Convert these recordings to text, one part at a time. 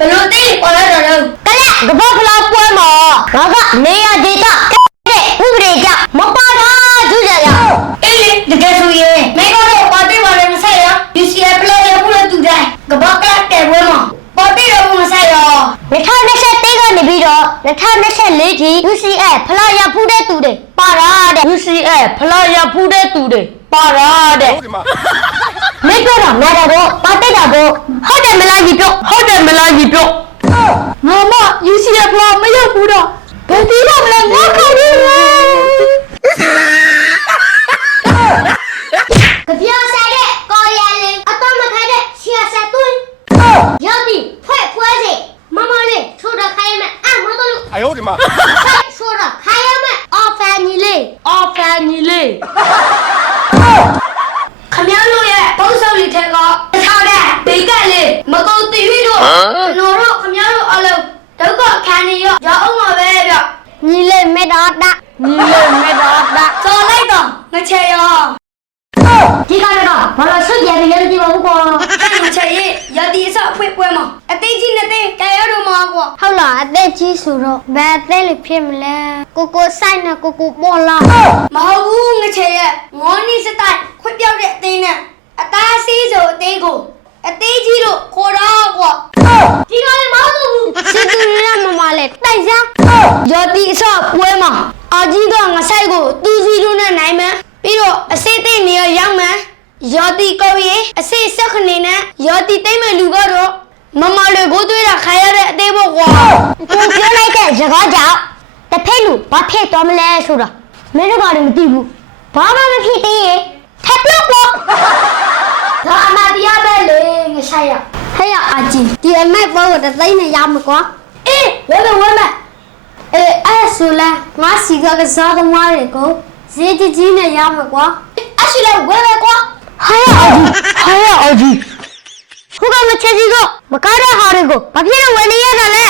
ဘလို့တိပေါ်လာတော့လဲကလက်ကဘောဖလာပွဲမှာငါကနေရဒေတာတဲ့ဥပဒေကြမပါတာသူကြရအေးလေတကယ်ဆိုရင်မိကတော့ပါတိပါလည်းမဆိုင်ရ UCL player ရဖို့လို့သူတိုင်းကဘောကလပ်တဲ့ပွဲမှာပေါ်တိတော့မဆိုင်ရ2023ကနေပြီးတော့2024ကြီး UCL ဖလာရဖူးတဲ့သူတွေပါတာတဲ့ UCL ဖလာရဖူးတဲ့သူတွေပါတာတဲ့မိကတော့ငါကတော့ပါတိတာတော့ ဟုတ်တယ်မလားကြီးပြောဟုတ်တယ်မလားကြီးပြော ငါမ UCL ဖလားမရောက်ဘူးတော့ဘယ်တီးတော့မလဲငါခေါင်းရင်း ကပြာဆိုင်တဲ့ကော်ရလင်အတော့မခိုင်းတဲ့ဆီယာဆက်သွင်းရောက်ပြီဖွဲ့ဖွဲစီမမလေးထိုးတော့ခိုင်းမယ်အမတော်လို့ 哎呦我的妈！ ဆိုတော့ခိုင်းရမယ်အော်ဖန်ကြီးလေးအော်ဖန်ကြီးလေး ခမရလို့ ရဲ့ပုံစံလေးထက်ကထားတဲ့ဘေကက်လေးမကုတ်တီးပြီးတော့ကျွန်တော်တို့ခမရတို့အလုံးဒုက္ခခံနေရရအောင်ပါပဲဗျညီလေးမေတ္တာတညီလေးမေတ္တာတစော်လိုက်တော့ငချေရောဒီကတော့ဘာလို့ဆွပြန်နေလဲကြည့်ပါဦးကွာငချေရဲ့ရတီအစအဖွင့်ပွဲမှာအသေးကြီးနဲ့သေးကြရတော့မှာကွာဟုတ်လားအသက်ကြီးဆိုတော့ဘယ်အသက်လေးဖြစ်မလဲကိုကိုဆိုင်နဲ့ကိုကိုပေါ်လာမဟုတ်ဘူးငချေရဲ့ငေါနီစတိုင်ခွင့်ပြောက်တဲ့အသေးနဲ့အသားစီးဆိုအ သေးကိုအသေးကြီးလို့ခေါ်တော့ကွာဒီကနေ့မဟုတ်ဘူးစစ်သူရမမလေးတိုက်စမ်းရတီအစပွဲမှာအာကြီးကငဆိုင်ကိုတူစီတို့နဲ့နိုင်မယ်ပြီးတော့အစိတ်သိမ့်နေရရောက်မယ်ရတီကောက်ရင်အစိတ်ဆက်ခနေနဲ့ရတီသိမ့်မဲ့လူကတော့မမလေးကိုသွေးတာခါရတဲ့အသေးပေါ့ကွာကိုပြောလိုက်တဲ့စကားကြောင့်တစ်ဖက်လူဘာဖြစ်သွားမလဲဆိုတာမင်းတို့ကလည်းမသိဘူးဘာမှမဖြစ်သေးရဲ့ထပ်ပြောပေါ့ ဒါအမတရားပဲလေငဆိုင်ရဟဲ့ရအကြီးဒီအမိုက်ဘောကိုတစ်သိန်းနဲ့ရမှာကွာအေးဝဲမဝဲမအေးအဲ့ဆိုလဲငါစီကကစားသမားတွေကိုဈေးကြီးကြီးနဲ့ရမှာကွာအရှိလဲဝဲမယ်ကွာဟဲ့ရအကြီးဟဲ့ရအကြီးခုကမချက်ကြီးကမကားတဲ့ဟာတွေကိုဘာဖြစ်လို့ဝင်နေရတာလဲ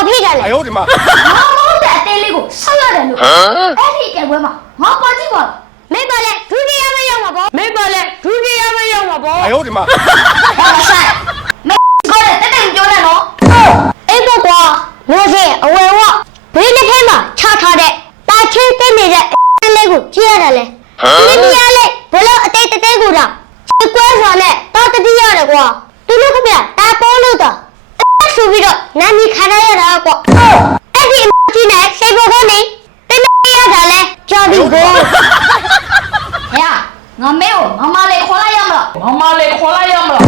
ဖြစ်ကြလဲ 哎呦我的妈！ ငါမဟုတ်တဲ့အသေးလေးကိုဆောက်ရတယ်လို့အဲ့ဒီကဲဝဲမှာငါပါကြည့်ပါ မင်းပါလေဒုတိယမရောက်မှာပေါ့မင်းပါလေဒုတိယမရောက်မှာပေါ့ 哎呦我的妈！ ဘာမဆိုင်မကောတဲ့တက်တက်ပြောတယ်နော် အေးပေါ့ကွာငါစီအဝယ်ဝဘေးတစ်ဖက်မှာချထားတဲ့တာချင်းတက်နေတဲ့အလေးကိုကြည့်ရတာလေဒီနေရာလေးဘလို့အတိတ်တဲကိုတော့ချကွဲစွာနဲ့တာတတိရတယ်ကွာသူတို့ခမတာပေါ်လို့တော့အဲ့ ဆိုပြီးတော့နာမည်ခါရရတာကွအဲ့ဒီအမကြီးနဲ့စေဖို့ကနေတင်မရတာလဲကြော်ပြီးကိုဟဲ့ငါမဲကိုမမလေးခေါ်လိုက်ရမလားမမလေးခေါ်လိုက်ရမလား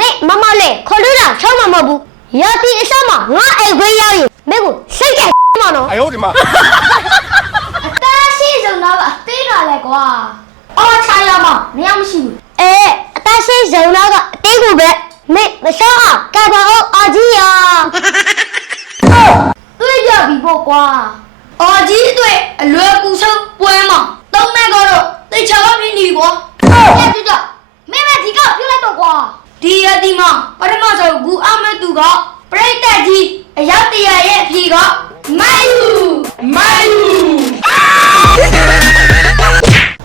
မေမမလေးခေါ်လို့လားချောင်းမမဟုတ်ဘူးရာတီအစမငါအိတ်ခွေးရောက်ရင်မေကိုစိတ်ကြိုက်မှာနော်အယိုးဒီမှာ ကြပြီပေါ့ကွာအော်ကြီးအတွက်အလွယ်ကူဆုံးပွဲမှာသုံးမဲ့ကတော့တိတ်ချပါပြီနီကွာအဲ့ဒီတော့မင်းမဒီကပြုတ်လိုက်တော့ကွာဒီရဒီမှာပထမဆုံးဂူအမဲ့သူကပြိတ္တကြီးအရောက်တရာရဲ့အဖြေကမိုင်ယူမိုင်ယူ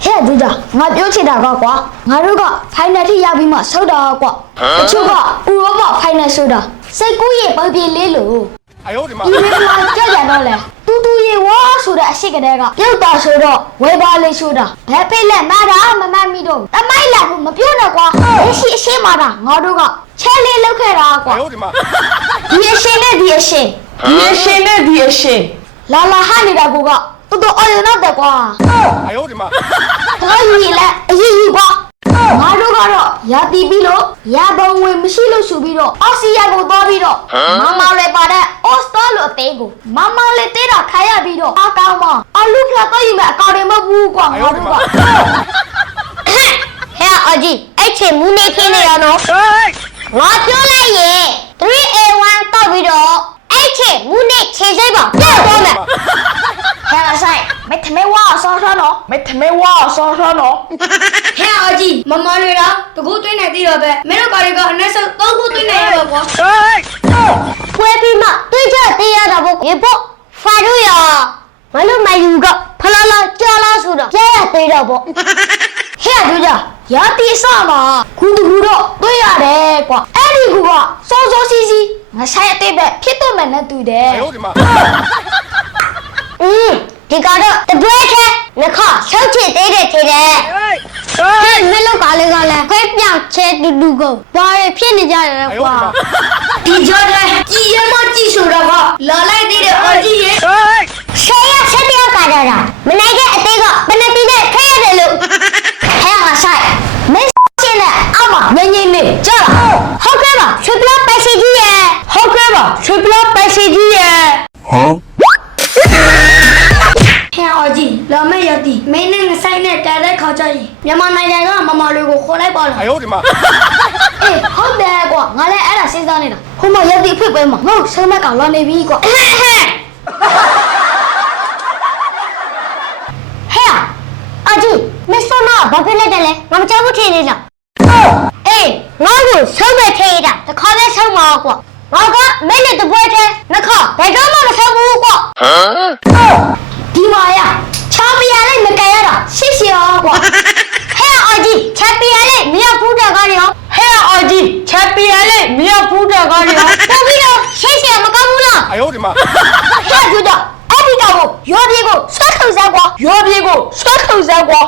ဟဲ့ဒူဒါငါပြောချင်တာကကွာငါတို့ကဖိုင်နယ်ထိရောက်ပြီးမှဆုတ်တာကွာတချို့ကဥရောပဖိုင်နယ်ဆိုတာစိတ်ကူးရဲ့ပုံပြေးလေးလို့ 哎呦我的妈 ဒီ！လိုလာကြကြတော့လေတူတူရေဝါဆိုတဲ့အရှိကတဲ့ကပြုတ်တာဆိုတော့ဝဲပါလေးဆိုတာဘယ်ဖိတ်လက်နာတာမမှတ်မိတော့တမိုက်လာဘူးမပြောတော့ကွာအရှိအရှိမာတာငါတို့ကချဲလေးလောက်ခဲ့တာကွာ 哎呦我的妈！ ဒီအရှိနဲ့ဒီအရှိ ဒီအရှင်နဲ့ဒီအရှင် လာလာဟနေတာကူကတော်တော်အော်ရတော့တယ်ကွာ 哎呦我的妈！ ဒါကြီး း ရာတီပြီးလို့ရာဘုံဝင်မရှိလို့ရှူပြီးတော့အောက်စီယာကိုသွားပြီးတော့မမလည်းပါတဲ့အော့စတော်လို့အသေးကိုမမလည်းတေးတော့ခါရပြီးတော့အကောင်မအလူဖလာတော့ယူမဲ့အကောင်တွေမဟုတ်ဘူးကွာငါတို့ကဟဲ့အကြီးအဲ့ချေမူးနေခင်းနေရနော်ငါပြောလိုက်ရင် 3A1 တောက်ပြီးတော့အဲ့ချေမူးနေခြေစိတ်ပါပြတ်သွားမယ် နော်မဲထမဲဝါဆောင်းဆောင်းနော်ဟဲ့အကြီးမမတွေလားတကူသွင်းနေသေးတော့ပဲမင်းတို့ကတွေကအနည်းဆုံးသုံးခုသွင်းနေရပါကွာဟေးပွဲပြီးမှတွေးချက်သေးရတာပေါ့ရေပေါ့ဖာတို့ရမလို့မယူကဖလာလာကြာလာဆိုတော့ကြဲရသေးတော့ပေါ့ဟဲ့တို့ကြရာတီအစမှာခုတခုတော့တွေးရတယ်ကွာအဲ့ဒီကူကစောစောစီစီငဆိုင်အသေးပဲဖြစ်တော့မှနဲ့တူတယ်အေးဒီကတော့တပွဲခဲ နခဆောက်ချစ်သေးတယ်ထင်တယ်ဟဲ့မင်းတို့ကလည်းကလည်းခွဲပြောင်ချဲတူတူကုန်ဘာတွေဖြစ်နေကြရလဲကွာဒီကြောတဲ့ကြည်ရမကြည်ဆိုတာကလာလိုက်သေးတယ်အော်ကြည်ရေရှယ်ရဆက်ပြောင်းကြတာမနိုင်တဲ့အသေးကဘယ်နဲ့တင်းနဲ့ခဲရတယ်လို့ လာမယ့်ရတီမင်းနဲ့ငဆိုင်နဲ့တဲတဲ့ခါကျရင်မြန်မာနိုင်ငံကမမလေးကိုခေါ်လိုက်ပါလား 哎呦我的妈！ အေးဟုတ်တယ်ကွာငါလည်းအဲ့ဒါစဉ်းစားနေတာဟိုမှာရတီဖြစ်ပွဲမှာငါ့ကိုဆမ်းမကောင်လာနေပြီကွာ ဟဲ့အကြီးမစ္စမဘာဖြစ်လိုက်တယ်လဲငါမကြောက်ဘူးထင်နေလားအေးငါ့ကိုဆုံးမထေးတာတခါပဲဆုံးမှာကွာငါကမင်းနဲ့တပွဲထဲနှခဘယ်တော့မှမဆုံးဘူးကွာ ဒီ ချက်ပီရလေမြောက်ဖူးတဲ့ကားရော ပို့ပြီးတော့ရှေ့ရှေ့မကောင်းဘူးလား 哎呦我的妈！ ဟဲ့ကြည့်တော့အဲ့ဒီကောင်ကိုရောပြေကိုဆွတ်ထုတ်စမ်းကွာ ရောပြေကိုဆွတ်ထုတ်စမ်းကွာ